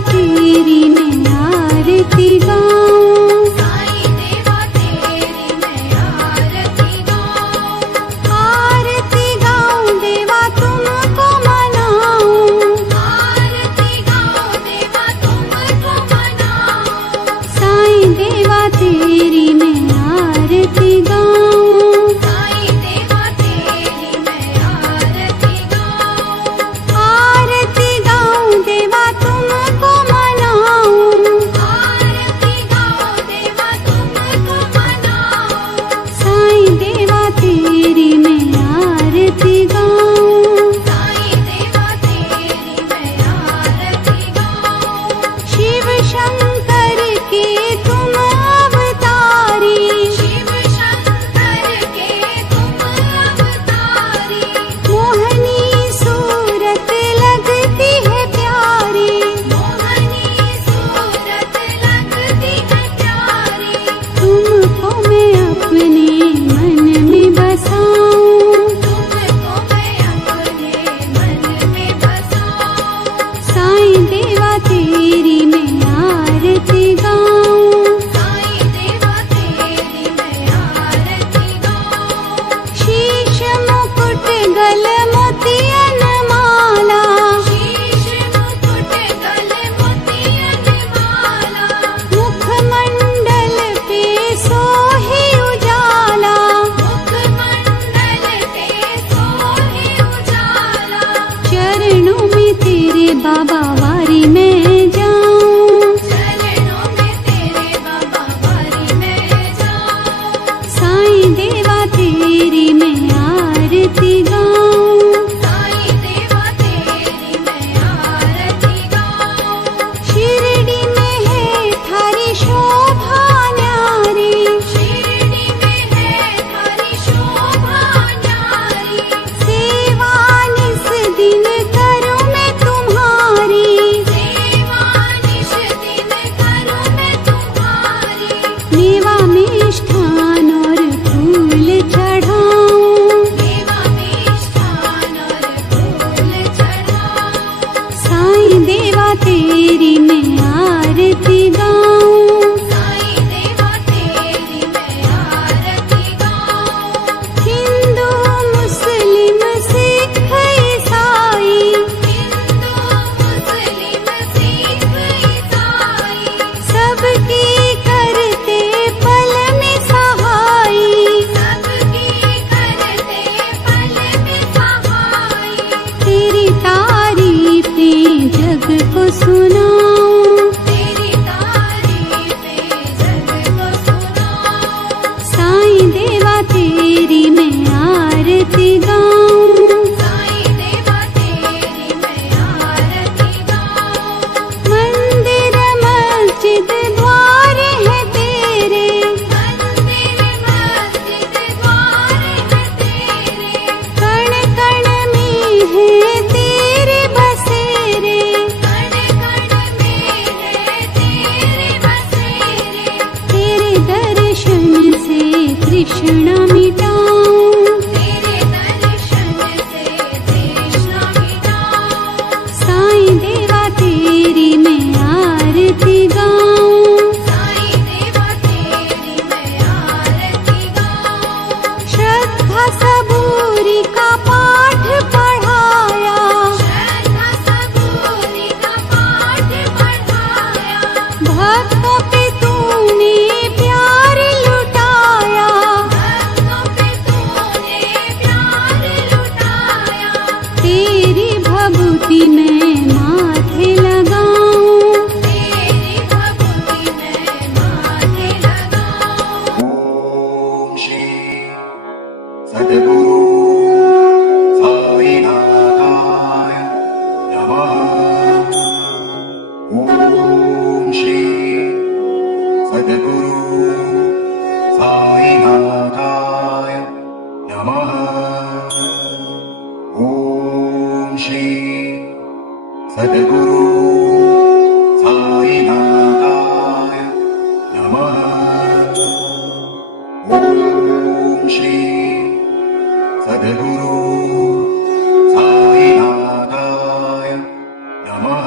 तेरी मैं आरती गाऊं, साईं देवा तेरी मैं आरती गाऊं, आरती गाऊं देवा तुमको मनाऊं, आरती गाऊं देवा तुमको मनाऊं, साईं देवा तेरी मैं आरती गाऊं, साईं देवा तेरी मैं आरती गाऊं, आरती गाऊं देवा तुमको मनाऊं, आरती गाऊं देवा तुमको मनाऊं, साईं देवा तेरी मैं आरती गाऊं, साईं देवा तेरी मैं आरती गाऊं, शिव शंकर के तुम अवतारी, शिव शंकर के तुम अवतारी, मोहनी सूरत लगती है प्यारी, मोहनी सूरत लगती है प्यारी, तुमको मैं अपने मन में बसाऊं, तुमको मैं अपने मन में बसाऊं, साईं देवा तेरी मैं आरती गाऊं, साईं देवा तेरी मैं आरती गाऊं, शीश मुकुट गल मोतियन माला, शीश मुकुट गले मोतियन माला, मुखमंडल पे सोहे उजाला, मुखमंडल पे सोहे उजाला, चरणों में तेरे बाबा वारी में जाऊं, चरणों में तेरे बाबा वारी में जाऊं, साईं देवा तेरी मैं आरती गाऊं, साईं देवा तेरी मैं आरती गाऊं, शिरडी में है थारी शोभा न्यारी, शिरडी में है थारी शोभा न्यारी, सेवा निस दिन करूं मैं तुम्हारी, सेवा निश दिन करूं मैं तुम्हारी, मेवा मिष्ठान और फूल चढ़ाऊं, देवा मिष्ठान और फूल चढ़ाऊं, साईं देवा तेरी मैं आरती गाऊं, साईं देवा तेरी मैं आरती गाऊं, हिंदू मुस्लिम सिख ईसाई, हिंदू मुस्लिम सिख ईसाई, सबकी करते पल में सहाई, सबकी करते पल में सहाई, तेरी तारीफें जग को सुनाऊं, तेरी तारीफें जग को सुनाऊं, साईं देवा तेरी मैं आरती गाऊं, साईं देवा तेरी मैं आरती गाऊं, मंदिर मस्जिद द्वार है तेरे, मंदिर मस्जिद द्वार है तेरे, कण कण में है तेरे बसेरे, कण कण में है तेरे बसेरे, तेरे दर्शन से तृष्णा मिटाऊं, तेरे दर्शन से तृष्णा मिटाऊं, साईं देवा तेरी मैं आरती गाऊं, साईं देवा तेरी मैं आरती गाऊं, श्रद्धा सबूरी का पाठ पढ़ाया, श्रद्धा सबूरी का पाठ पढ़ाया, भक्तों पे तूने प्यार लुटाया, भक्तों पे तूने प्यार लुटाया, तेरी भभूति में माथे लगाऊं, तेरी भक्ति में माथे लगाऊं, ओम श्री सद्गुरु साईनाथाय नमः। ओम श्री सद्गुरु साईनाथाय नमः। ओम श्री सद्गुरु साईनाथाय नमः। ओम श्री सद्गुरु साईनाथाय नमः।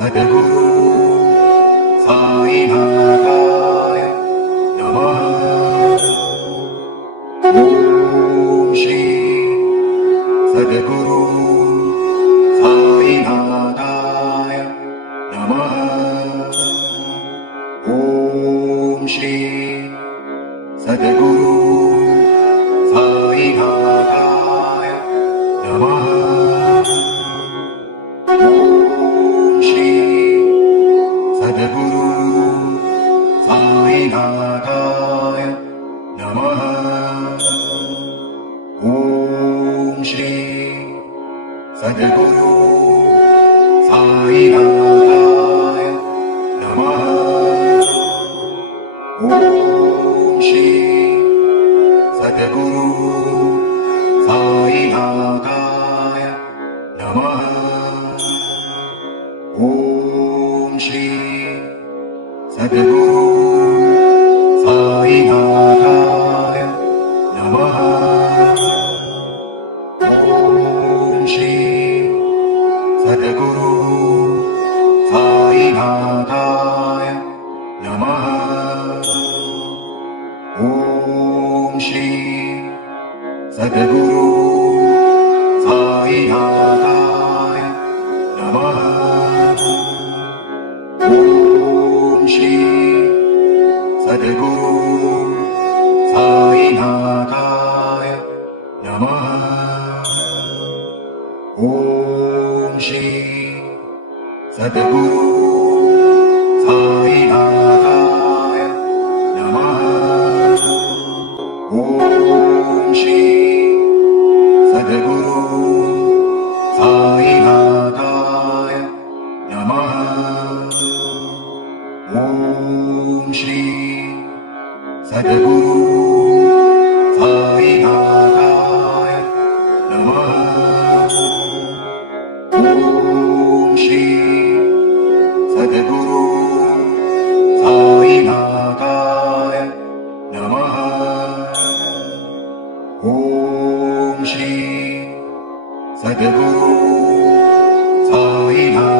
सद्गुरु साईनाथाय नमः। ॐ श्री सद्गुरु साईनाथाय नमः। ॐ श्री सद्गुरु साईनाथाय नमः। ॐ श्री सद्गुरु साईनाथाय नमः। ॐ श्री सद्गुरु साईनाथाय नमः। ॐ श्री सद्गुरु साईनाथाय नमः। ॐ श्री सद्गुरु साईनाथाय नमः। ॐ श्री सद्गुरु साईनाथाय नमः। ॐ श्री सद्गुरु साईनाथाय नमः। ॐ श्री सद्गुरु साईनाथाय नमः। ॐ श्री सद्गुरु साईनाथाय नमः। ॐ श्री सद्गुरु साईनाथाय नमः। ॐ श्री सद्गुरु साईनाथाय नमः। ॐ श्री सद्गुरु साईनाथाय नमः। ॐ श्री सद्गुरु साईनाथाय